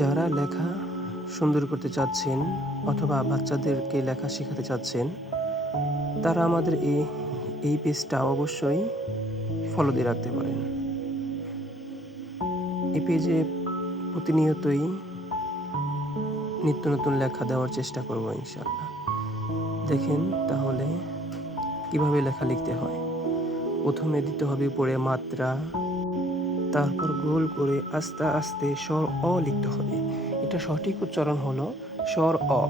যারা লেখা সুন্দর করতে চাচ্ছেন অথবা বাচ্চাদেরকে লেখা শেখাতে চাচ্ছেন, তারা আমাদের এই পেজটা অবশ্যই ফলো দিয়ে রাখতে পারেন। এই পেজে প্রতিনিয়তই নিত্য নতুন লেখা দেওয়ার চেষ্টা করব ইনশাআল্লাহ। দেখেন তাহলে কিভাবে লেখা লিখতে হয়। প্রথমে দিতে হবে উপরে মাত্রা, তারপর গোল করে আস্তে আস্তে স্বর অ লিখতে হবে। এটা সঠিক উচ্চারণ হলো স্বর অ।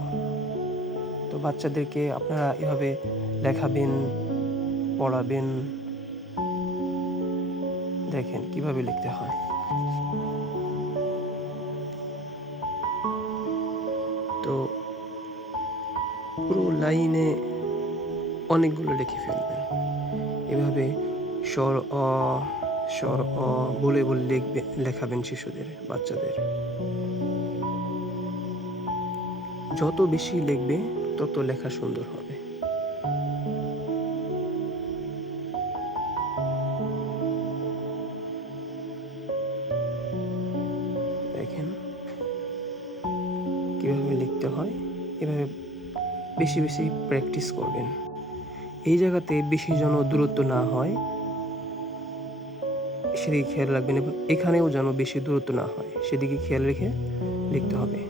তো বাচ্চাদেরকে আপনারা এভাবে লেখাবেন, পড়াবেন। দেখেন কিভাবে লিখতে হয়। তো পুরো লাইনে অনেকগুলো লিখে ফেলবেন। এভাবে স্বর অ স্বর অ বলে বলে লেখাবেন শিশুদের, বাচ্চাদের। যত বেশি লিখবে তত লেখা সুন্দর হবে। দেখেন কিভাবে লিখতে হয়। এভাবে বেশি বেশি প্র্যাকটিস করবেন। এই জায়গাতে বেশি যেন দূরত্ব না হয় সেদিকে খেয়াল রাখবেন, এবং এখানেও যেন বেশি দূরত্ব না হয় সেদিকে খেয়াল রেখে লিখতে হবে।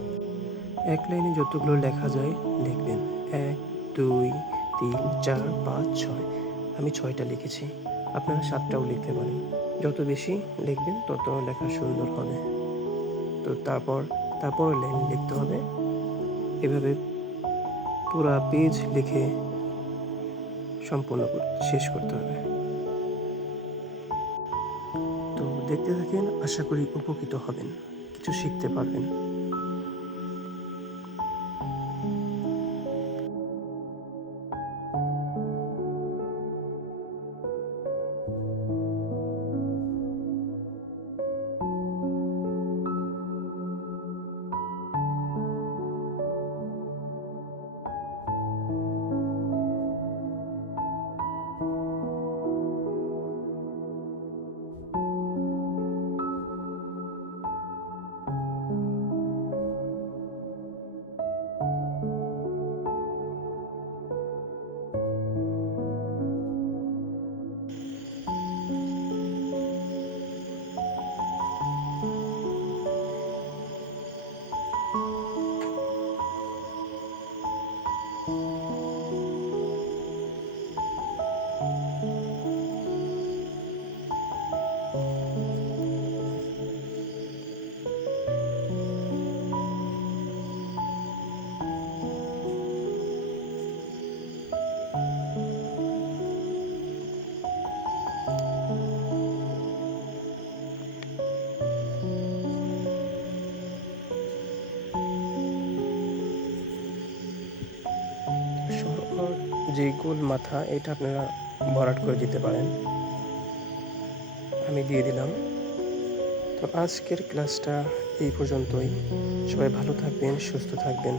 এক লাইনে যতগুলো লেখা যায় লিখবেন। 1 2 3 4 5 6। আমি 6টা লিখেছি, আপনারা 7টাও লিখতে পারেন। যত বেশি লিখবেন তত লেখা সুন্দর হবে। তো তারপর লাইন লিখতে হবে। এভাবে পুরা পেজ লিখে শেষ করতে হবে। তো দেখতে থাকেন, আশা করি উপকৃত হবেন, কিছু শিখতে পারবেন। যে গোল মাথা, এটা আপনারা ভরাট করে দিতে পারেন। আমি দিয়ে দিলাম। তো আজকের ক্লাসটা এই পর্যন্তই। সবাই ভালো থাকবেন, সুস্থ থাকবেন।